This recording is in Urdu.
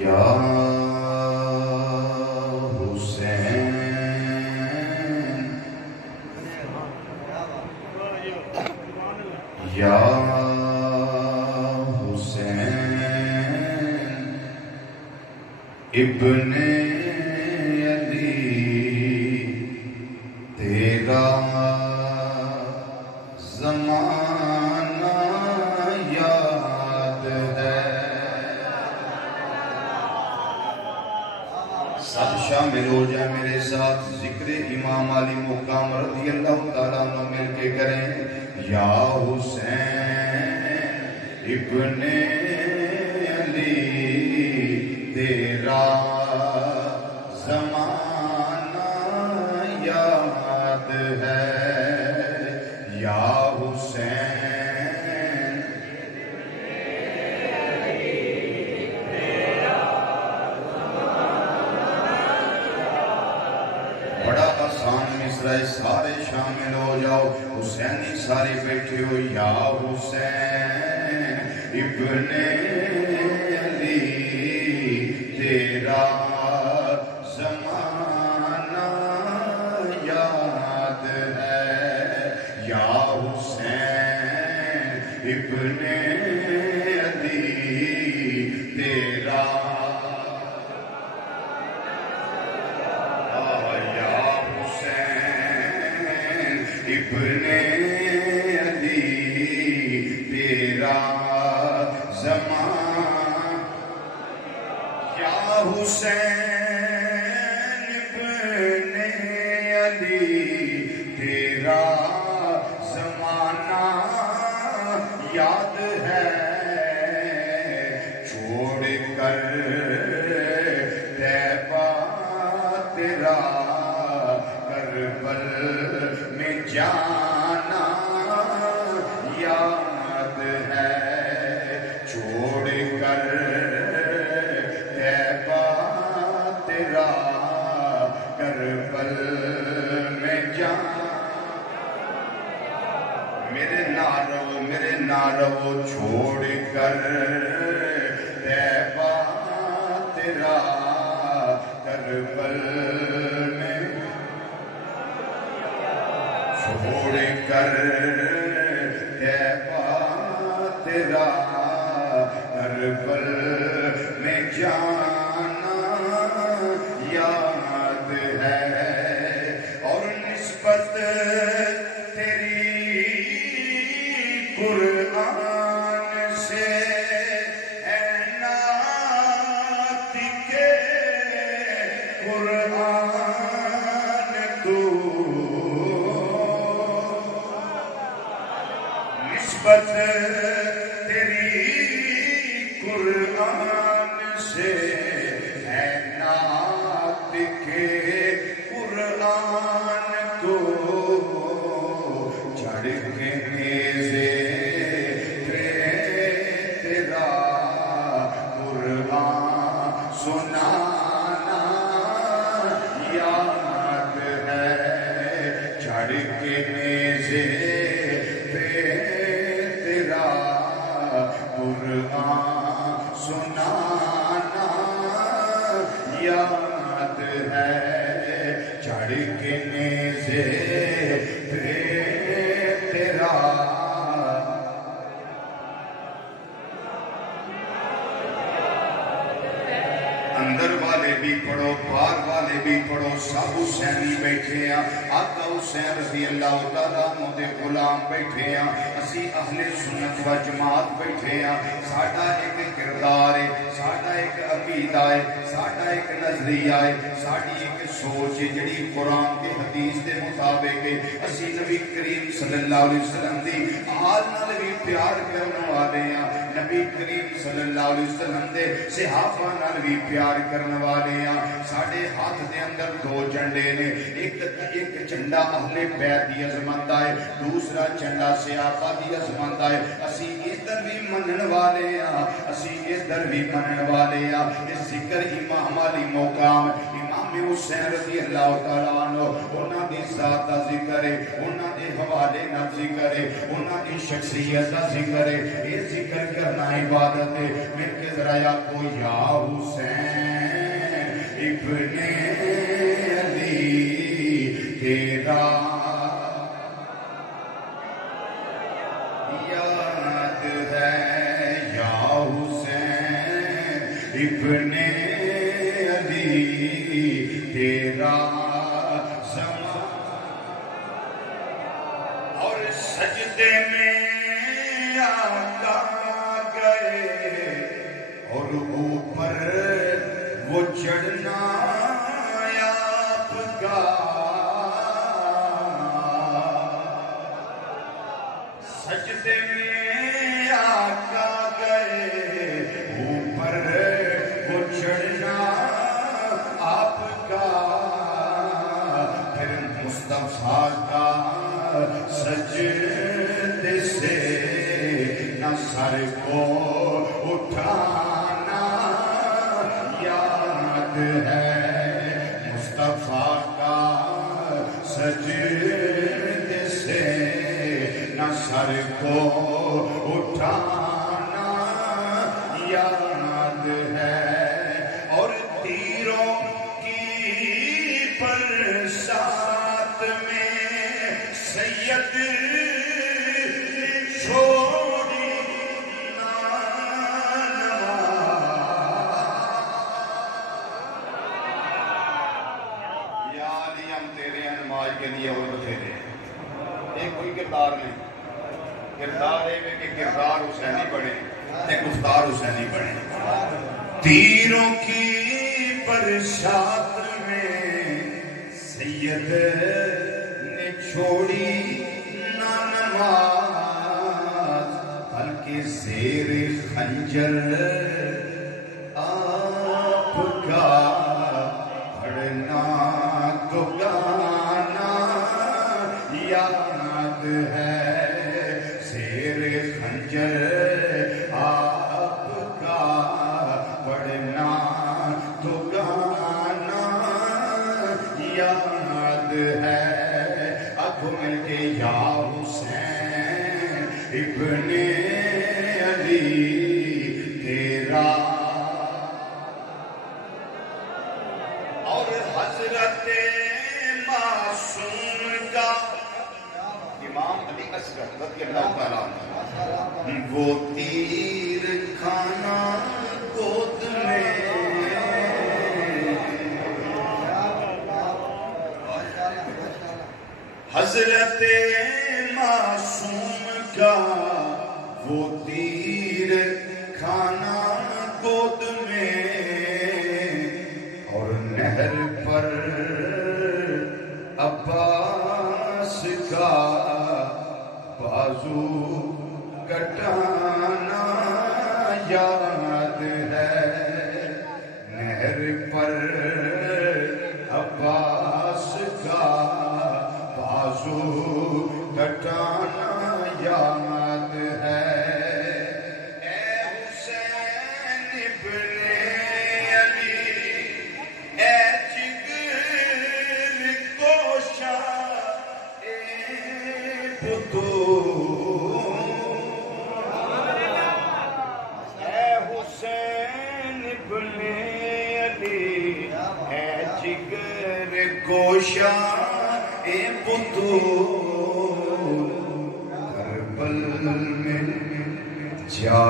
یا حسین یا حسین ابن علی تیرا زمانہ یاد ہے. سب شامل ہو جائے میرے ساتھ ذکر امام علی مقام رضی اللہ تعالیٰ عنہ مل کے کریں. یا حسین ابن علی تیرا زمانہ یاد ہے. یا حسین بڑا آسان مصرع ہے، سارے شامل ہو جاؤ. حسینی سارے بیٹھے ہو. یا حسین ابن علی تیرا زمانہ یاد ہے. یا حسین ابن علی تیرا ابن علی تیرا زمان. یا حسین ابن علی تیرا زمانہ یاد ہے. چھوڑ کر طیبہ تیرا کربل میں جانا یاد ہے. چھوڑ کر طیبہ تیرا کربل میں جانا. میرے نہ رہو چھوڑ کر طیبہ تیرا کربل میں چھوڑ کر طیبہ تیرا کربل میں جانا یاد ہے. اور نسبت تیری قرآن سے ہے ناطق قرآن تو. نسبت تیری قرآن سے ہے ناطق قرآن تو. چڑھ کے نیزے پہ تیرا قرآن سنانا یاد ہے. چڑھ کے نیزے قرآن سنانا یاد ہے. چڑھ کے نیزے پہ تیرا اندر والے بھی پڑھو باہر والے بھی پڑھو. سب حسینی بیٹھے ہیں. آقا حسین رضی اللہ تعالیٰ عنہ دے غلام بیٹھے ہیں. اسی اہل سنت و جماعت بیٹھے ہیں. ساڈا ایک کردار ہے, ساڈا ایک عقیدہ ہے, ساڈا ایک نظریہ ہے, ساڈی ایک سوچ ہے جڑی قرآن کے حدیث دے مطابق ہے. اسی نبی کریم صلی اللہ علیہ وسلم دی آل نال بھی پیار کرنے والے ہیں. نبی کریم صلی اللہ علیہ وسلم دے صحابہ نال بھی پیار کرنے والے ہیں. ساڈے ہاتھ دے اندر دو جھنڈے نے. ایک جھنڈا اہل بیت دی عظمت ہے, دوسرا جھنڈا صحابہ دی عظمت ہے. اسی ادھر بھی منن والے ہیں, اسی ادھر بھی منن والے ہیں. یہ ذکر امام علی مقام امام حسین رضی اللہ تعالیٰ عنہ انہاں دی ذات دا ذکر ہے, انہاں دے حوالے نال ذکر ہے, انہاں دی شخصیت دا ذکر ہے. یہ ذکر کرنا عبادت ہے. مل کے ذرا یا کو یا حسین ابن علی تیرا یاد ہے یا حسین ابن علی تیرا اور سجدے میں آقا گئے اور اوپر وہ چڑھنا آپ کا سجدے میں آقا گئے اوپر وہ چڑھنا آپ کا پھر مصطفیٰ کا سجدے سے نہ سر کو اٹھانا یاد ہے مصطفیٰ کا سجدے سے نہ سر کو اٹھانا یاد ہے اور تیروں کی برسات میں سید چھوڑی یا علی ہم تیرے انماج کے لیے اور بتھیرے ایک کوئی کردار نہیں کردار ہے کہ کردار حسینی بڑھے ایک گفتار حسینی بڑھے تیروں کی برسات میں سید نے چھوڑی نہ نماز بلکہ زیر خنجر آپ کا پڑھنا تو گانا یاد ہے زیر خنجر آپ کا پڑھنا تو گانا یاد ہے اب مل کے یا حسین ابن علی تیرا اور حضرت معصوم کا امام علی اصغر رضی اللہ تعالیٰ وہ تیر کھانا گود میں حضرت معصوم کا وہ تیر کھانا گود میں اور نہر پر عباس کا بازو کٹانا یاد ہے نہر پر عباس کا بازو کٹانا یاد ہے اے حسین ابن علی اے جگر گوشہ اے اے حسین ابن علی اے جگر گوشہ اے بطول کربل میں جا